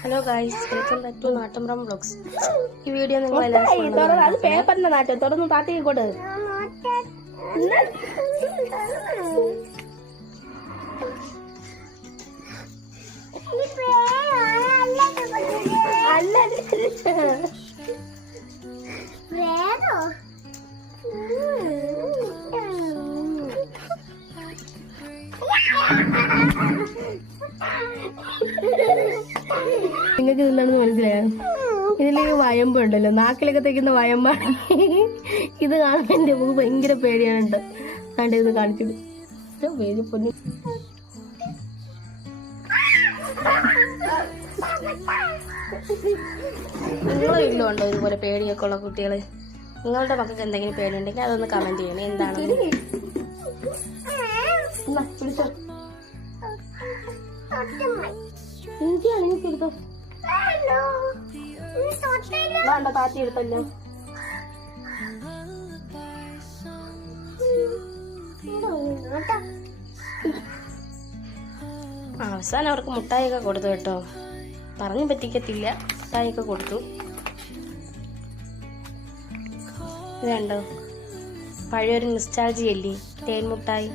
Hello guys, welcome back to Nattumpuram vlogs. ഈ video നിങ്ങൾ എല്ലാവരും പേപ്പറിന്റെ നാറ്റം തുറന്ന് താത്തിക്കോട്ട്. നിങ്ങൾക്ക് ഇതെന്താണെന്ന് മനസ്സിലായോ? ഇതിലേക്ക് വയമ്പുണ്ടല്ലോ, നാക്കിലൊക്കെ തേക്കുന്ന വയമ്പാണ്. ഇത് കാണാൻ എന്റെ മുഖം ഭയങ്കര പേടിയാണ് കേട്ടോ. കണ്ട ഇത് കാണിച്ചിട്ട് പൊന്നി. നിങ്ങളെ വീട്ടിലുണ്ടോ ഇതുപോലെ പേടിയൊക്കെ ഉള്ള കുട്ടികള്? നിങ്ങളുടെ മക്കൾക്ക് എന്തെങ്കിലും പേടിയുണ്ടെങ്കിൽ അതൊന്ന് കമന്റ് ചെയ്യണേ. എന്താണ് താത്തി എടുത്തല്ലോ. അവസാനം അവർക്ക് മുട്ടായിയൊക്കെ കൊടുത്തു കേട്ടോ. പറഞ്ഞു പറ്റിക്കത്തില്ല, മുട്ടായിയൊക്കെ കൊടുത്തു. ഇത് കണ്ടോ, പഴയൊരു നിസ്റ്റാൾജി അല്ലേ തേൻമുട്ടായി.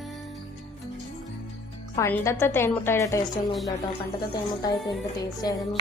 പണ്ടത്തെ തേൻമുട്ടായിയുടെ ടേസ്റ്റ് ഒന്നും ഇല്ല കേട്ടോ. പണ്ടത്തെ തേൻമുട്ടായിക്ക് എന്ത് ടേസ്റ്റ് ആയിരുന്നു.